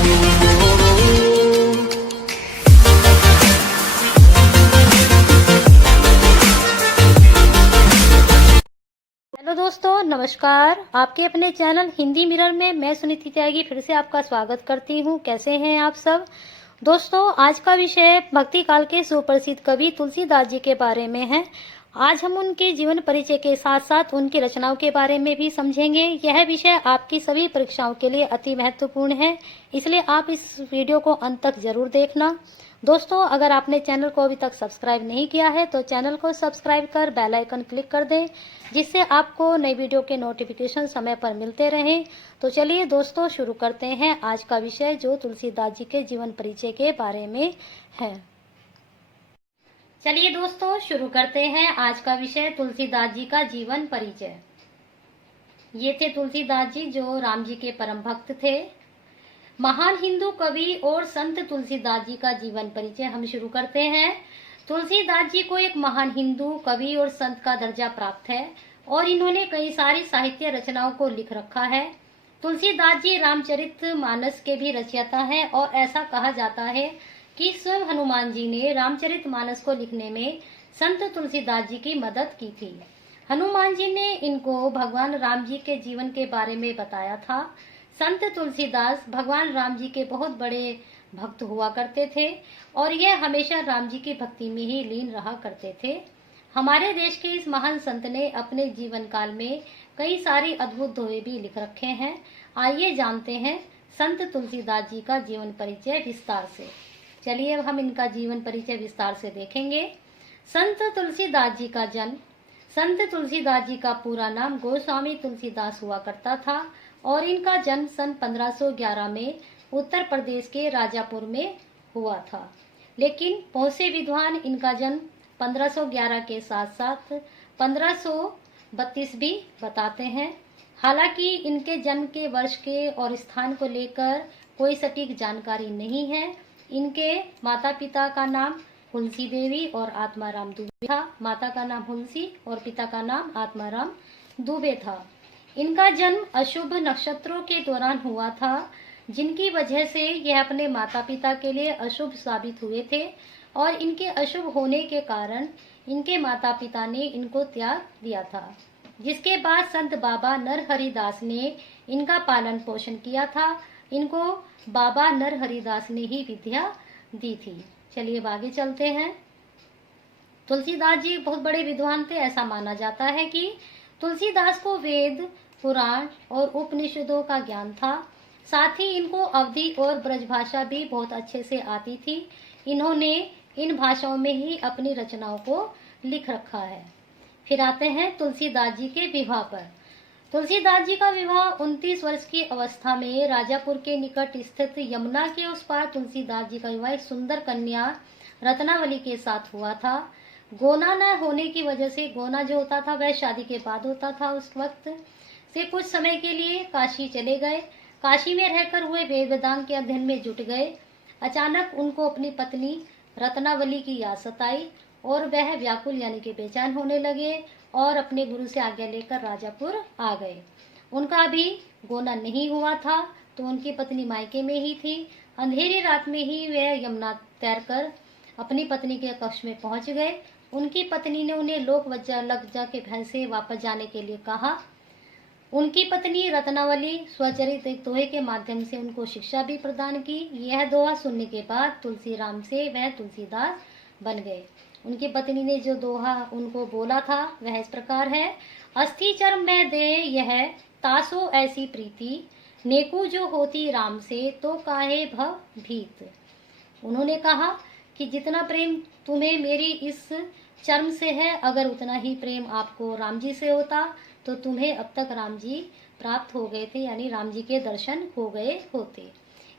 Hello दोस्तों, नमस्कार। आपके अपने चैनल हिंदी मिरर में मैं सुनीति त्यागी फिर से आपका स्वागत करती हूँ। कैसे हैं आप सब दोस्तों? आज का विषय भक्ति काल के सुप्रसिद्ध कवि तुलसीदास जी के बारे में है। आज हम उनके जीवन परिचय के साथ साथ उनकी रचनाओं के बारे में भी समझेंगे। यह विषय आपकी सभी परीक्षाओं के लिए अति महत्वपूर्ण है, इसलिए आप इस वीडियो को अंत तक जरूर देखना। दोस्तों, अगर आपने चैनल को अभी तक सब्सक्राइब नहीं किया है तो चैनल को सब्सक्राइब कर बेल आइकन क्लिक कर दें, जिससे आपको नई वीडियो के नोटिफिकेशन समय पर मिलते रहें। तो चलिए दोस्तों, शुरू करते हैं आज का विषय, जो तुलसीदास जी के जीवन परिचय के बारे में है। चलिए दोस्तों, शुरू करते हैं आज का विषय, तुलसीदास जी का जीवन परिचय। ये थे तुलसीदास जी, जो राम जी के परम भक्त थे। महान हिंदू कवि और संत तुलसीदास जी का जीवन परिचय हम शुरू करते हैं। तुलसीदास जी को एक महान हिंदू कवि और संत का दर्जा प्राप्त है और इन्होंने कई सारी साहित्य रचनाओं को लिख रखा है। तुलसीदास जी रामचरितमानस के भी रचयिता हैं और ऐसा कहा जाता है कि स्वयं हनुमान जी ने रामचरितमानस को लिखने में संत तुलसीदास जी की मदद की थी। हनुमान जी ने इनको भगवान राम जी के जीवन के बारे में बताया था। संत तुलसीदास भगवान राम जी के बहुत बड़े भक्त हुआ करते थे और यह हमेशा राम जी की भक्ति में ही लीन रहा करते थे। हमारे देश के इस महान संत ने अपने जीवन काल में कई सारी अद्भुत दोहे भी लिख रखे हैं। आइए जानते हैं संत तुलसीदास जी का जीवन परिचय विस्तार से। चलिए अब हम इनका जीवन परिचय विस्तार से देखेंगे। संत तुलसीदास जी का जन्म। संत तुलसीदास जी का पूरा नाम गोस्वामी तुलसीदास हुआ करता था और इनका जन्म सन 1511 में उत्तर प्रदेश के राजापुर में हुआ था। लेकिन बहुत से विद्वान इनका जन्म 1511 के साथ साथ 1532 भी बताते हैं। हालांकि इनके जन्म के वर्ष के और स्थान को लेकर कोई सटीक जानकारी नहीं है। इनके माता पिता का नाम हुलसी देवी और आत्माराम दुबे था। माता का नाम हुलसी और पिता का नाम आत्माराम दुबे था। इनका जन्म अशुभ नक्षत्रों के दौरान हुआ था, जिनकी वजह से यह अपने माता पिता के लिए अशुभ साबित हुए थे और इनके अशुभ होने के कारण इनके माता पिता ने इनको त्याग दिया था। जिसके बाद संत बाबा नरहरिदास ने इनका पालन पोषण किया था। इनको बाबा नरहरिदास ने ही विद्या दी थी। चलिए अब आगे चलते हैं। तुलसीदास जी बहुत बड़े विद्वान थे। ऐसा माना जाता है कि तुलसीदास को वेद, पुराण और उपनिषदों का ज्ञान था। साथ ही इनको अवधी और ब्रज भाषा भी बहुत अच्छे से आती थी। इन्होंने इन भाषाओं में ही अपनी रचनाओं को लिख रखा है। फिर आते हैं तुलसीदास जी के विवाह पर। तुलसीदास जी का विवाह 29 वर्ष की अवस्था में राजापुर के निकट स्थित यमुना के उस पार तुलसीदास जी का विवाह एक सुंदर कन्या रत्नावली के साथ हुआ था। गोना न होने की वजह से, गोना जो होता था वह शादी के बाद होता था, उस वक्त से कुछ समय के लिए काशी चले गए। काशी में रहकर हुए वेद वेदांत के अध्ययन में जुट गए। अचानक उनको अपनी पत्नी रत्नावली की याद सताई और वह व्याकुल यानी कि बेचैन होने लगे और अपने गुरु से आज्ञा लेकर राजापुर आ गए। उनका अभी गोना नहीं हुआ था तो उनकी पत्नी मायके में ही थी। अंधेरी रात में ही वह यमुना तैरकर अपनी पत्नी के कक्ष में पहुंच गए। उनकी पत्नी ने उन्हें लज्जा के भय से वापस जाने के लिए कहा। उनकी पत्नी रत्नावली स्वचरित एक दोहे के माध्यम से उनको शिक्षा भी प्रदान की। यह दोहा सुनने के बाद तुलसीराम से वह तुलसीदास बन गए। उनकी पत्नी ने जो दोहा उनको बोला था वह इस प्रकार है। अस्थि चर्म में दे यह तासो ऐसी प्रीति, नेकू जो होती राम से तो काहे भव भीत। उन्होंने कहा कि जितना प्रेम तुम्हें मेरी इस चर्म से है, अगर उतना ही प्रेम आपको राम जी से होता तो तुम्हें अब तक राम जी प्राप्त हो गए थे, यानी राम जी के दर्शन हो गए होते।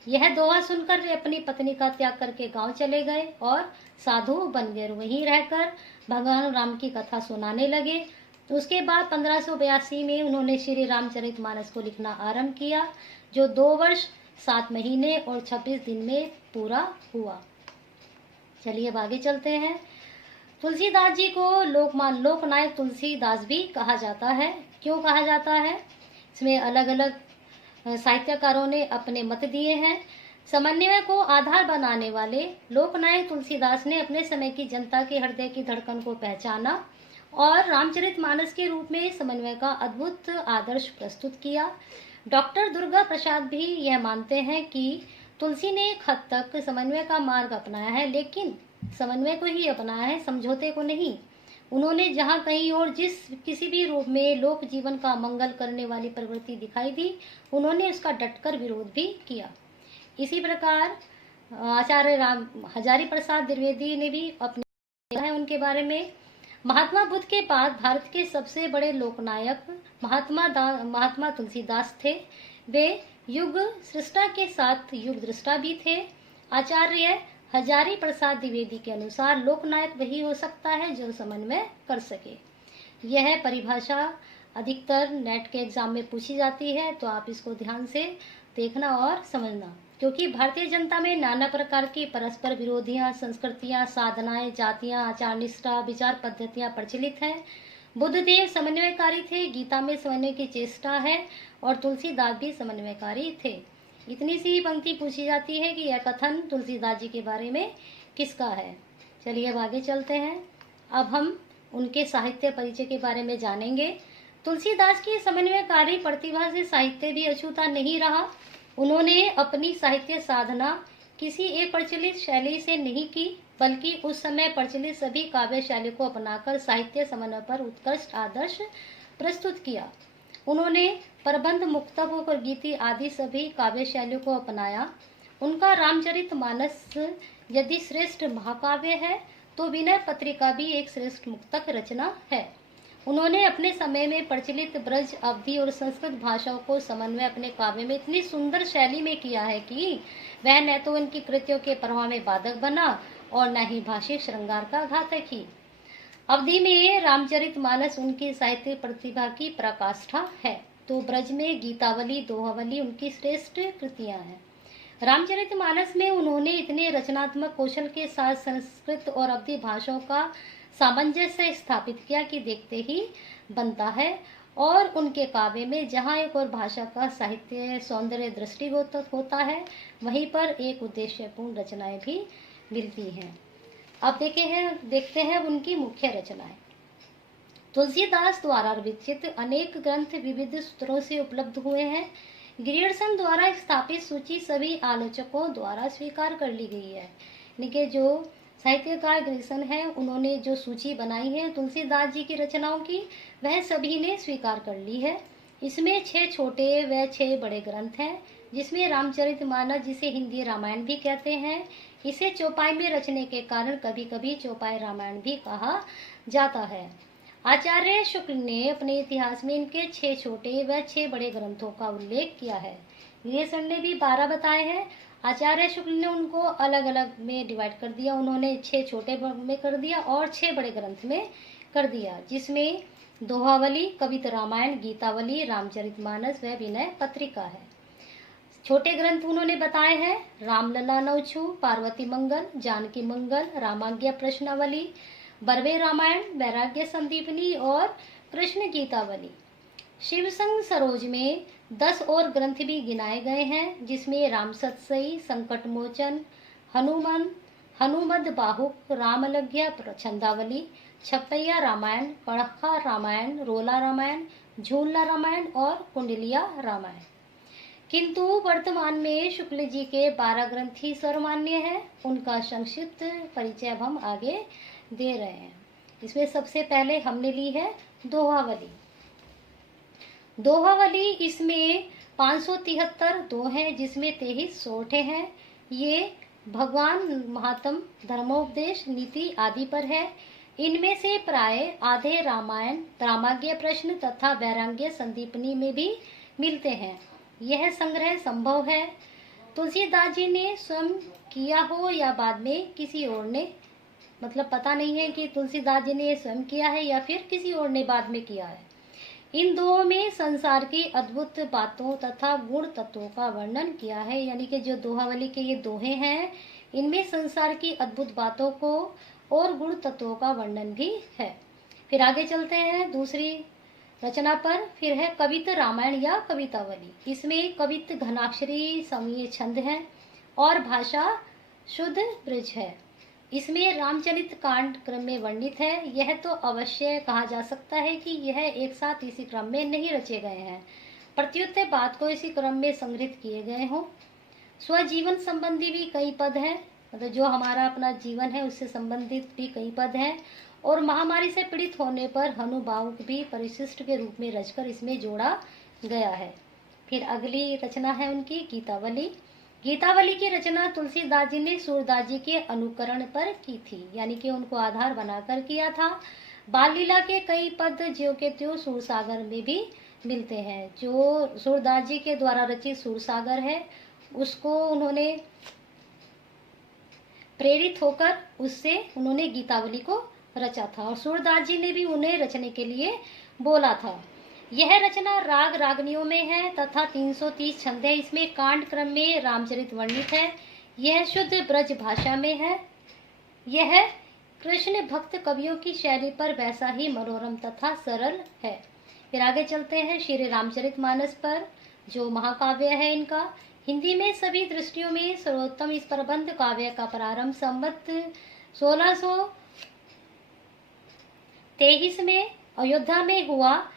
यह दोहा सुनकर वे अपनी पत्नी का त्याग करके गांव चले गए और साधु बन गए। वहीं रहकर भगवान राम की कथा सुनाने लगे। उसके बाद 1582 में उन्होंने श्री रामचरितमानस को लिखना आरंभ किया, जो 2 वर्ष 7 महीने और 26 दिन में पूरा हुआ। चलिए अब आगे चलते हैं। तुलसीदास जी को लोकनायक तुलसीदास भी कहा जाता है। क्यों कहा जाता है? इसमें अलग अलग साहित्यकारों ने अपने मत दिए हैं। समन्वय को आधार बनाने वाले लोकनायक तुलसीदास ने अपने समय की जनता के हृदय की धड़कन को पहचाना और रामचरितमानस के रूप में समन्वय का अद्भुत आदर्श प्रस्तुत किया। डॉक्टर दुर्गा प्रसाद भी यह मानते हैं कि तुलसी ने एक हद तक समन्वय का मार्ग अपनाया है, लेकिन समन्वय को ही अपनाया है, समझौते को नहीं। उन्होंने जहां कहीं और जिस किसी भी रूप में लोक जीवन का मंगल करने वाली प्रवृत्ति दिखाई दी, उन्होंने उसका डटकर विरोध भी किया। इसी प्रकार आचार्य राम हजारी प्रसाद द्विवेदी ने भी अपने है उनके बारे में। महात्मा बुद्ध के बाद भारत के सबसे बड़े लोकनायक महात्मा तुलसीदास थे। वे युग सृष्टा के साथ युग दृष्टा भी थे। आचार्य हजारी प्रसाद द्विवेदी के अनुसार लोकनायक वही हो सकता है जो समन्वय कर सके। यह परिभाषा अधिकतर नेट के एग्जाम में पूछी जाती है, तो आप इसको ध्यान से देखना और समझना, क्योंकि भारतीय जनता में नाना प्रकार की परस्पर विरोधियां संस्कृतियां, साधनाएं, जातियां, आचार निष्ठा, विचार पद्धतियां प्रचलित हैं। बुद्धदेव समन्वयकारी थे, गीता में समन्वय की चेष्टा है, और तुलसीदास भी समन्वयकारी थे। इतनी सी पंक्ति पूछी जाती है कि यह कथन तुलसीदास जी के बारे में किसका है। चलिए अब आगे चलते हैं। अब हम उनके साहित्य परिचय के बारे में जानेंगे। तुलसीदास की समन्वयकारी प्रतिभा से साहित्य भी अछूता नहीं रहा। उन्होंने अपनी साहित्य साधना किसी एक प्रचलित शैली से नहीं की, बल्कि उस समय प्रचलित सभी काव्य शैली को अपनाकर साहित्य समन्वय पर उत्कृष्ट आदर्श प्रस्तुत किया। उन्होंने प्रबंध, मुक्तक और गीति आदि सभी काव्य शैलियों को अपनाया। उनका रामचरितमानस यदि श्रेष्ठ महाकाव्य है, तो विनय पत्रिका भी एक श्रेष्ठ मुक्तक रचना है। उन्होंने अपने समय में प्रचलित ब्रज, अवधी और संस्कृत भाषाओं को समन्वय अपने काव्य में इतनी सुंदर शैली में किया है कि वह न तो उनकी कृतियों के प्रभाव में बाधक बना और न ही भाषिक श्रृंगार का घातक ही। अवधि में रामचरितमानस उनकी साहित्य प्रतिभा की पराकाष्ठा है, तो ब्रज में गीतावली, दोहावली उनकी श्रेष्ठ कृतियां हैं। रामचरितमानस में उन्होंने इतने रचनात्मक कौशल के साथ संस्कृत और अवधी भाषाओं का सामंजस्य स्थापित किया कि देखते ही बनता है, और उनके काव्य में जहाँ एक और भाषा का साहित्य सौंदर्य दृष्टिगोचर होता है, वहीं पर एक उद्देश्यपूर्ण रचनाएं भी मिलती हैं। अब देखते हैं उनकी मुख्य रचनाएं। तुलसीदास द्वारा विरचित अनेक ग्रंथ विविध सूत्रों से उपलब्ध हुए हैं। ग्रियर्सन द्वारा स्थापित सूची सभी आलोचकों द्वारा स्वीकार कर ली गई है। इनके जो साहित्यकार ग्रियर्सन है, उन्होंने जो सूची बनाई है तुलसीदास जी की रचनाओं की, वह सभी ने स्वीकार कर ली है। इसमें 6 छोटे व 6 बड़े ग्रंथ हैं, जिसमें रामचरितमानस, जिसे हिंदी रामायण भी कहते हैं, इसे चौपाई में रचने के कारण कभी कभी चौपाई रामायण भी कहा जाता है। आचार्य शुक्ल ने अपने इतिहास में इनके 6 छोटे व 6 बड़े ग्रंथों का उल्लेख किया है। ग्रियर्सन ने भी 12 बताए हैं। आचार्य शुक्ल ने उनको अलग अलग में डिवाइड कर दिया। उन्होंने 6 छोटे में कर दिया और 6 बड़े ग्रंथ में कर दिया, जिसमें दोहावली, कविता रामायण, गीतावली, रामचरितमानस व विनय पत्रिका है। छोटे ग्रंथ उन्होंने बताए हैं रामलला नवछू, पार्वती मंगल, जानकी मंगल, रामाज्ञा प्रश्नावली, बरवे रामायण, वैराग्य संदीपनी और कृष्ण गीतावली। शिवसंग सरोज में 10 और ग्रंथ भी गिनाए गए हैं, जिसमें रामसतसई, संकटमोचन, हनुमद बाहुक, रामलज्ञा छंदावली, छपैया रामायण, कड़खा रामायण, रोला रामायण, झूला रामायण और कुंडलिया रामायण। किंतु वर्तमान में शुक्ल जी के 12 ग्रंथ ही सर्वमान्य है। उनका संक्षिप्त परिचय अब हम आगे दे रहे हैं। इसमें सबसे पहले हमने ली है दोहावली। दोहावली इसमें 573 दो हैं, जिसमें 23 सोठे हैं। ये भगवान महात्म, धर्मोपदेश, नीति आदि पर है। इनमें से प्राय आधे रामायण, रामाज्ञा प्रश्न तथा वैराग्य संदीपनी में भी मिलते हैं। यह संग्रह संभव है तुलसीदास जी ने स्वयं किया हो या बाद में किसी और ने, मतलब पता नहीं है कि तुलसीदास जी ने स्वयं किया है या फिर किसी और ने बाद में किया है। इन दोहों में संसार की अद्भुत बातों तथा गुण तत्वों का वर्णन किया है। यानी कि जो दोहावली के ये दोहे हैं, इनमें संसार की अद्भुत बातों को और गुण तत्वों का वर्णन भी है। फिर आगे चलते हैं दूसरी रचना पर। फिर है कविता रामायण या कवितावली। इसमें कवित घनाक्षरी समयी छंद है। और भाषा शुद्ध ब्रज है। इसमें रामचरित कांड क्रम में वर्णित है। यह तो अवश्य कहा जा सकता है कि यह एक साथ इसी क्रम में नहीं रचे गए हैं, प्रत्युत बात को इसी क्रम में संग्रहित किए गए हों। स्वजीवन संबंधी भी कई पद हैं, मतलब जो हमारा अपना जीवन है उससे संबंधित भी कई पद हैं, और महामारी से पीड़ित होने पर हनुभाव भी परिशिष्ट के रूप में रचकर इसमें जोड़ा गया है। फिर अगली रचना है उनकी गीतावली। गीतावली की रचना तुलसीदास जी ने सूरदास जी के अनुकरण पर की थी, यानी कि उनको आधार बनाकर किया था। बाल लीला के कई पद ज्यों के त्यों सूरसागर में भी मिलते हैं। जो सूरदास जी के द्वारा रचित सूरसागर है उसको उन्होंने प्रेरित होकर उससे उन्होंने गीतावली को रचा था, और सूरदास जी ने भी उन्हें रचने के लिए बोला था। यह रचना राग रागनियों में है तथा 330 छंद है। इसमें कांड क्रम में रामचरित वर्णित है। यह शुद्ध ब्रज भाषा में है। यह कृष्ण भक्त कवियों की शैली पर वैसा ही मनोरम तथा सरल है। फिर आगे चलते हैं श्री रामचरितमानस पर, जो महाकाव्य है इनका। हिंदी में सभी दृष्टियों में सर्वोत्तम इस प्रबंध काव्य का प्रारंभ संवत 1623 में अयोध्या में हुआ।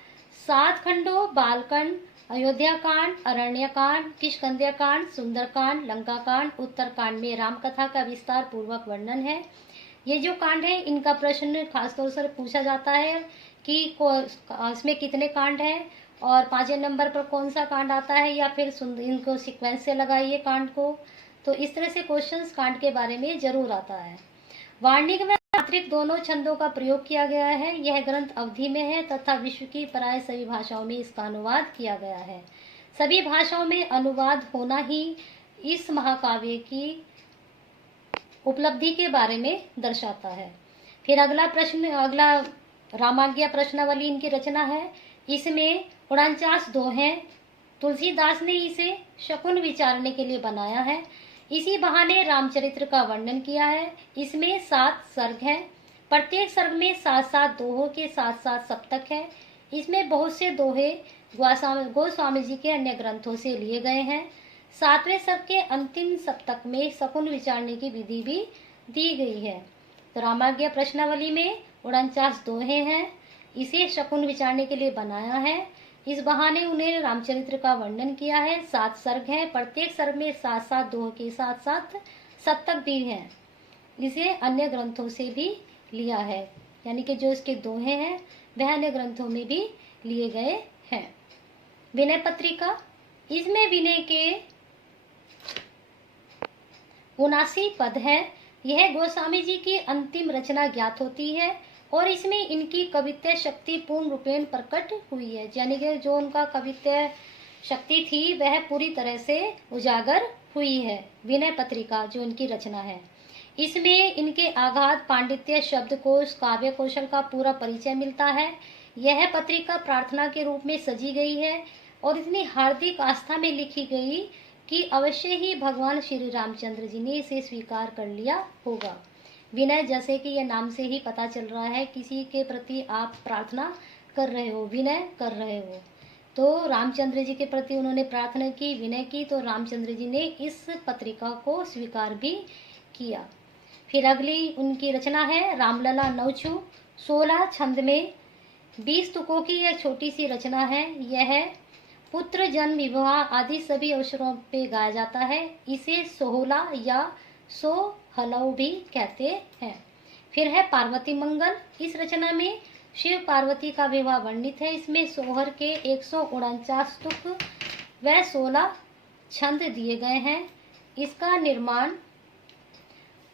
7 खंडों बालकांड, अयोध्या कांड, अरण्य कांड, किष्किंध्या कांड, सुंदरकांड, लंका कांड, उत्तरकांड में राम कथा का विस्तार पूर्वक वर्णन है। ये जो कांड है इनका प्रश्न खासतौर से पूछा जाता है कि इसमें कितने कांड हैं और 5वें नंबर पर कौन सा कांड आता है, या फिर इनको सीक्वेंस से लगाइए कांड को। तो इस तरह से क्वेश्चंस कांड के बारे में जरूर आता है। वार्णिक में मात्रिक दोनों छंदों का प्रयोग किया गया है। यह ग्रंथ अवधि में है तथा विश्व की प्राय सभी भाषाओं में इसका अनुवाद किया गया है। सभी भाषाओं में अनुवाद होना ही इस महाकाव्य की उपलब्धि के बारे में दर्शाता है। फिर अगला रामाज्ञा प्रश्नावली इनकी रचना है। इसमें 49 दोहे। तुलसीदास ने इसे शकुन विचारने के लिए बनाया है। इसी बहाने रामचरित्र का वर्णन किया है। इसमें 7 सर्ग हैं। प्रत्येक सर्ग में 7-7 दोहों के 7-7 सप्तक है। इसमें बहुत से दोहे गोस्वामी जी के अन्य ग्रंथों से लिए गए हैं। 7वें सर्ग के अंतिम सप्तक में शकुन विचारने की विधि भी दी गई है। तो रामाज्ञा प्रश्नावली में 49 दोहे हैं। इसे शकुन विचारने के लिए बनाया है। इस बहाने उन्हें रामचरित्र का वर्णन किया है। 7 सर्ग हैं। प्रत्येक सर्ग में 7-7 दोह के 7-7 सप्तक भी हैं। इसे अन्य ग्रंथों से भी लिया है, यानी कि जो इसके दोहे हैं वह अन्य ग्रंथों में भी लिए गए हैं। विनय पत्रिका। इसमें विनय के 79 पद है। यह गोस्वामी जी की अंतिम रचना ज्ञात होती है और इसमें इनकी कवित्व शक्ति पूर्ण रूपेण प्रकट हुई है, यानी कि जो उनका कवित्व शक्ति थी वह पूरी तरह से उजागर हुई है। विनय पत्रिका जो इनकी रचना है, इसमें इनके आगाध पांडित्य, शब्दकोश, काव्य कौशल का पूरा परिचय मिलता है। यह पत्रिका प्रार्थना के रूप में सजी गई है और इतनी हार्दिक आस्था में लिखी गई कि अवश्य ही भगवान श्री रामचंद्र जी ने इसे स्वीकार कर लिया होगा। विनय, जैसे कि यह नाम से ही पता चल रहा है, किसी के प्रति आप प्रार्थना कर रहे हो, विनय कर रहे हो। तो रामचंद्र जी के प्रति उन्होंने प्रार्थना की, विनय की, तो रामचंद्र जी ने इस पत्रिका को स्वीकार भी किया। फिर अगली उनकी रचना है रामलला नवछू। 16 छंद में 20 तुकों की यह छोटी सी रचना है। यह पुत्र, जन्म, विवाह आदि सभी अवसरों पे गाया जाता है। इसे सोहला या सोहलव भी कहते हैं। फिर है पार्वती मंगल। इस रचना में शिव पार्वती का विवाह वर्णित है। इसमें सोहर के 149 तुक व 16 छंद दिए गए हैं। इसका निर्माण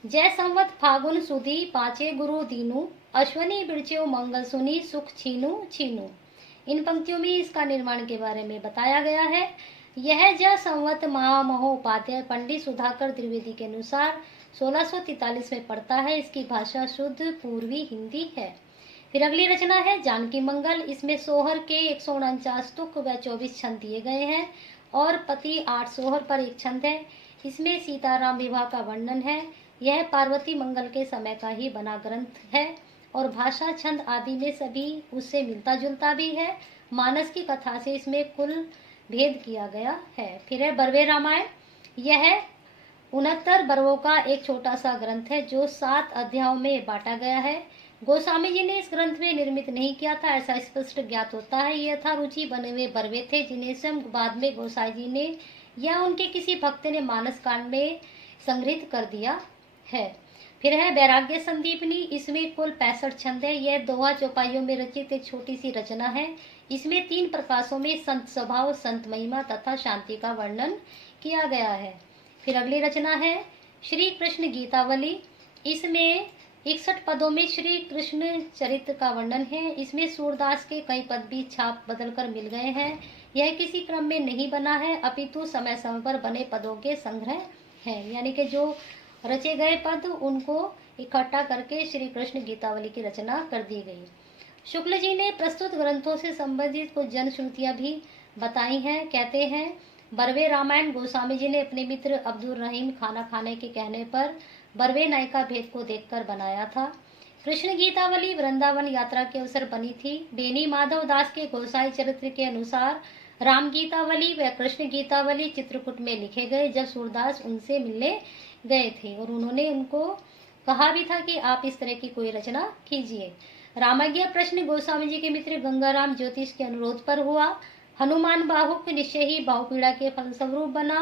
जय संवत फागुन सुदी 5 गुरु दीनु, अश्वनी बिरचेव मंगल सुनी, सुख छीनु छीनु। इन पंक्तियों में इसका निर्माण के बारे में बताया गया है। यह जय संवत महामहोपाध्याय पंडित सुधाकर त्रिवेदी के अनुसार 1643 में पड़ता है। इसकी भाषा शुद्ध पूर्वी हिंदी है। फिर अगली रचना है जानकी मंगल। इसमें सोहर के 149 तुक व 24 छंद दिए गए हैं और पति 8 सोहर पर 1 छंद है। इसमें सीताराम विवाह का वर्णन है। यह पार्वती मंगल के समय का ही बना ग्रंथ है और भाषा, छंद आदि में सभी उससे मिलता जुलता भी है। मानस की कथा से इसमें कुल भेद किया गया है। फिर है बरवे रामायण। यह 69 पर्वों का एक छोटा सा ग्रंथ है जो 7 अध्यायों में बांटा गया है। गोस्वामी जी ने इस ग्रंथ में निर्मित नहीं किया था, ऐसा स्पष्ट ज्ञात होता है। ये यथारुचि बने हुए बर्वे थे जिन्हें स्वयं बाद में गोसाई जी ने या उनके किसी भक्त ने मानस कांड में संग्रहित कर दिया है। फिर है वैराग्य संदीपनी। इसमें कुल 65 छंद है। यह दोहा चौपाइयों में रचित एक छोटी सी रचना है। इसमें 3 प्रकाशों में संत स्वभाव, संत महिमा तथा शांति का वर्णन किया गया है। फिर अगली रचना है श्री कृष्ण गीतावली। इसमें 61 पदों में श्री कृष्ण चरित्र का वर्णन है। इसमें सूरदास के कई पद भी छाप बदलकर मिल गए हैं। यह किसी क्रम में नहीं बना है, अपितु समय समय पर बने पदों के संग्रह है, यानी कि जो रचे गए पद उनको इकट्ठा करके श्री कृष्ण गीतावली की रचना कर दी गई। शुक्ल जी ने प्रस्तुत ग्रंथों से संबंधित कुछ जन श्रुतियां भी बताई हैं। कहते हैं बर्वे रामायण गोस्वामी जी ने अपने मित्र अब्दुल रहीम खाना खाने के कहने पर बर्वे नायिका भेद को देखकर बनाया था। कृष्ण गीतावली वृंदावन यात्रा के अवसर बनी थी। बेनी माधव दास के गोसाई चरित्र के अनुसार राम गीतावली व कृष्ण गीतावली चित्रकूट में लिखे गए जब सूरदास उनसे मिलने गए थे और उन्होंने उनको कहा भी था कि आप इस तरह की कोई रचना कीजिए। रामाज्ञा प्रश्न गोस्वामी जी के मित्र गंगाराम ज्योतिष के अनुरोध पर हुआ। हनुमान बाहुक निश्चय ही बाहुपीड़ा के फलस्वरूप बना।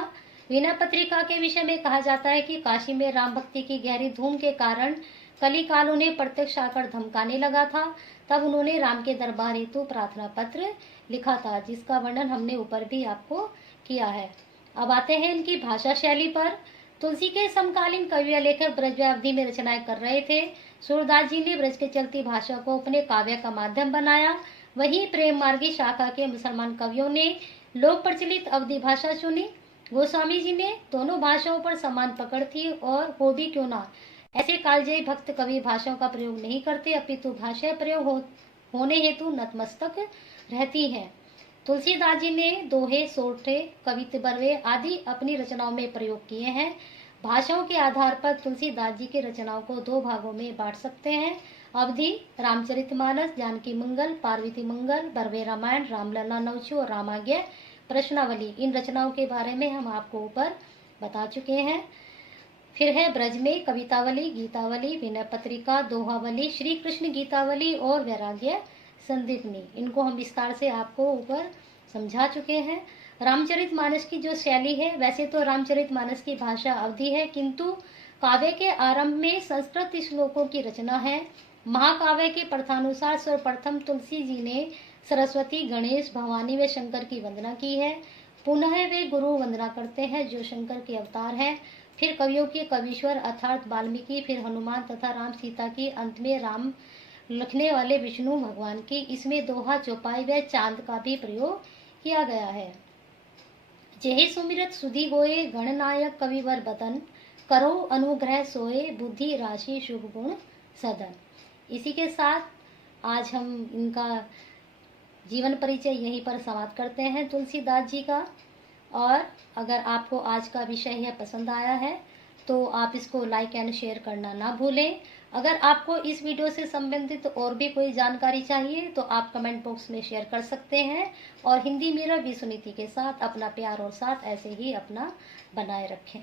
वीणा पत्रिका के विषय में कहा जाता है कि काशी में राम भक्ति की गहरी धूम के कारण कली काल उन्हें प्रत्यक्ष आकर धमकाने लगा था। तब उन्होंने राम के दरबार हेतु प्रार्थना पत्र लिखा था, जिसका वर्णन हमने ऊपर भी आपको किया है। अब आते हैं इनकी भाषा शैली पर। तुलसी के समकालीन कवि व लेखक ब्रज अवधि में रचनाएं कर रहे थे। सूरदास जी ने ब्रज के चलती भाषा को अपने काव्य का माध्यम बनाया। वहीं प्रेम मार्गी शाखा के मुसलमान कवियों ने लोक प्रचलित अवधि भाषा चुनी। गोस्वामी जी ने दोनों भाषाओं पर समान पकड़ थी और हो भी क्यों ना, ऐसे कालजयी भक्त कवि भाषाओं का प्रयोग नहीं करते, अपितु भाषा प्रयोग होने हेतु नतमस्तक रहती हैं। तुलसीदास जी ने दोहे, सोठे, कवित्त, बरवे आदि अपनी रचनाओं में प्रयोग किए हैं। भाषाओं के आधार पर तुलसीदास जी की रचनाओं को 2 भागों में बांट सकते हैं। अवधि रामचरितमानस, जानकी मंगल, पार्वती मंगल, बरवे रामायण, रामलला नवछू और रामाज्ञा प्रश्नावली। इन रचनाओं के बारे में हम आपको ऊपर बता चुके हैं। फिर है ब्रज में कवितावली, गीतावली, विनय पत्रिका, दोहावली, श्री कृष्ण गीतावली और वैराग्य संदीपनी। इनको हम विस्तार से आपको ऊपर समझा चुके हैं। रामचरितमानस की जो शैली है, वैसे तो रामचरितमानस की भाषा अवधि है, किंतु काव्य के आरंभ में संस्कृत श्लोकों की रचना है। महाकाव्य के प्रथानुसार सर्वप्रथम तुलसी जी ने सरस्वती, गणेश, भवानी व शंकर की वंदना की है। पुनः वे गुरु वंदना करते हैं जो शंकर के अवतार हैं। फिर कवियों के कवीश्वर अर्थात वाल्मीकि, फिर हनुमान तथा राम सीता की, अंत में राम लिखने वाले विष्णु भगवान की। इसमें दोहा, चौपाई व चांद का भी प्रयोग किया गया है। जेहि सुमिरत सुधि होए, गणनायक कविवर बदन, करो अनुग्रह सोए, बुद्धि राशि शुभ गुण सदन। इसी के साथ आज हम इनका जीवन परिचय यहीं पर समाप्त करते हैं तुलसीदास जी का। और अगर आपको आज का विषय यह पसंद आया है तो आप इसको लाइक एंड शेयर करना ना भूलें। अगर आपको इस वीडियो से संबंधित और भी कोई जानकारी चाहिए तो आप कमेंट बॉक्स में शेयर कर सकते हैं। और हिंदी मिरर विश्वनीति के साथ अपना प्यार और साथ ऐसे ही अपना बनाए रखें।